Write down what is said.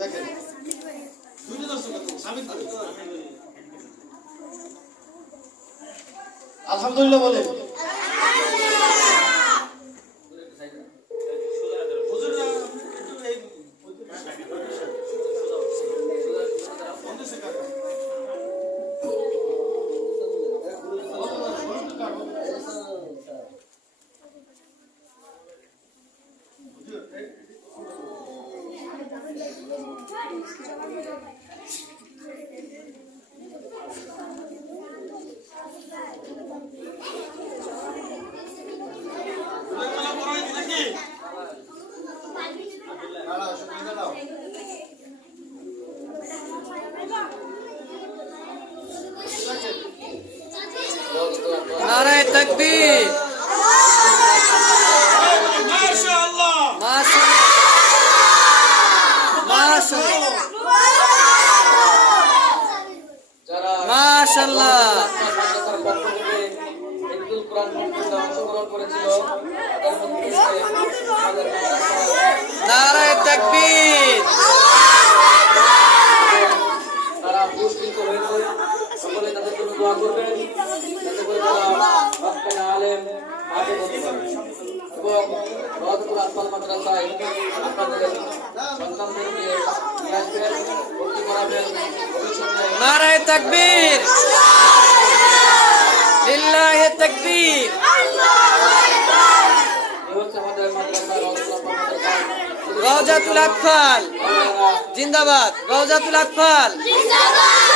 দেখেন দুইটা দর্শক সামিল করে আলহামদুলিল্লাহ বলে नारे तकबीर মাশাআল্লাহ माशाल्लाह नारे तकबीर তারা পুরস্কৃত হয়েছে সকলে তাদের জন্য দোয়া করবেন যাতে করে তারা হক্কানি আলেম হাফেজ হতে পারে এবং রওয়াতুল আতফাল মাদ্রাসায় আপনাদের সন্তানদেরকে নিয়ে আসবেন ভর্তি করাবেন ভবিষ্যতে नारे तकबीर लिल्लाह तकबीर হচ্ছে আমাদের মাদ্রাসা রওয়াতুল আতফাল মাদ্রাসা रौजातुल अत्फाल जिंदाबाद रौजातुल अत्फाल जिंदाबाद।